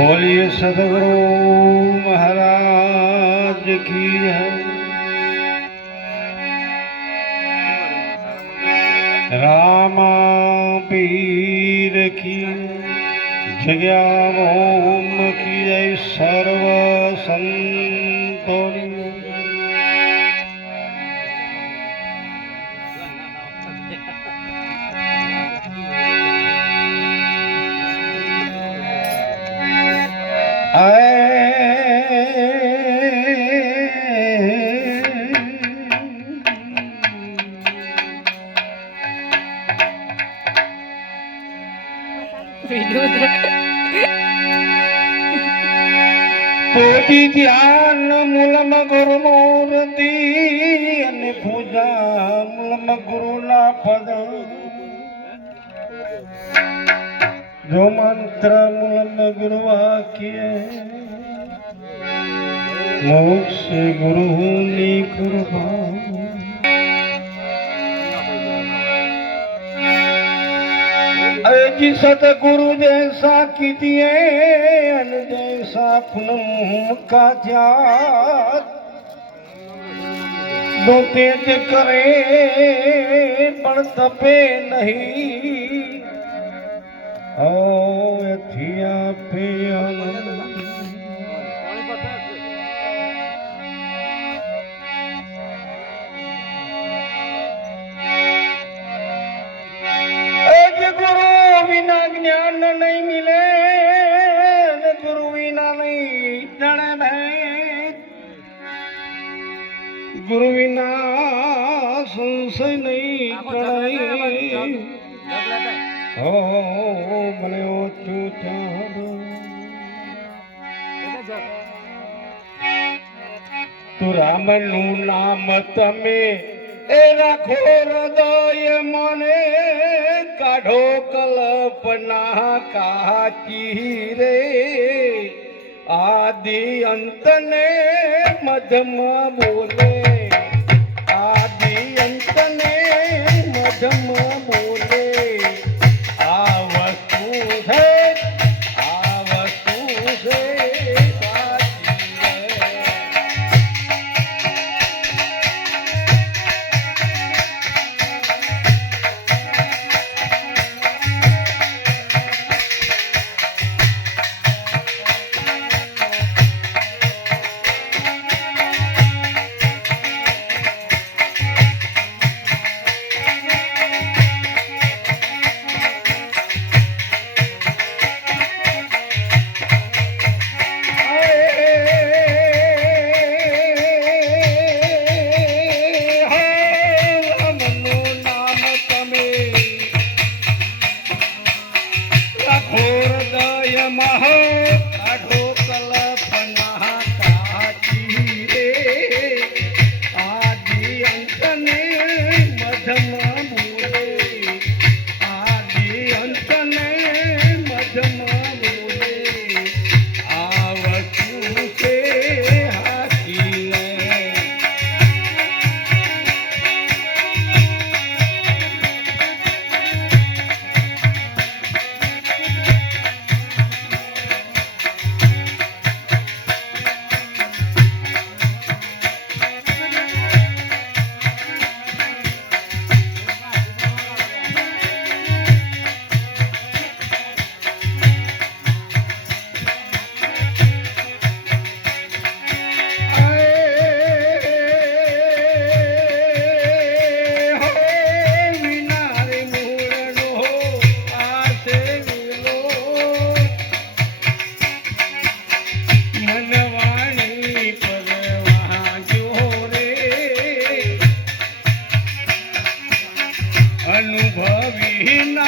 बोलिए सदगुरु महाराज की है। रामा पीर की जग्या ओम की जय सर्व संतों પોતી ધ્યાન મૂલમ ગુરુ મૂર્તિ અને પૂજા મૂલમ ગુરુના પદ જો મંત્ર મૂલમ ગુરુ વાક્ય મોક્ષ ગુરુની કૃપા जी सतगुरु जैसा कीजिए जैसा पूनम का त्याग दो तेज करे पण तपे नहीं ओ थिया पे विना ज्ञान नहीं मिले, गुरु विना नहीं जड़े भय, गुरु विना संशय नहीं कड़ाई हो भले तू राम नु नाम तमे ए राखो हृदय मने काढ़ो कल्पना काची रे आदि अंत ने मध्यम बोले आदि अंत ने मध्यम बोले आ वस्तु से अनुभवी ना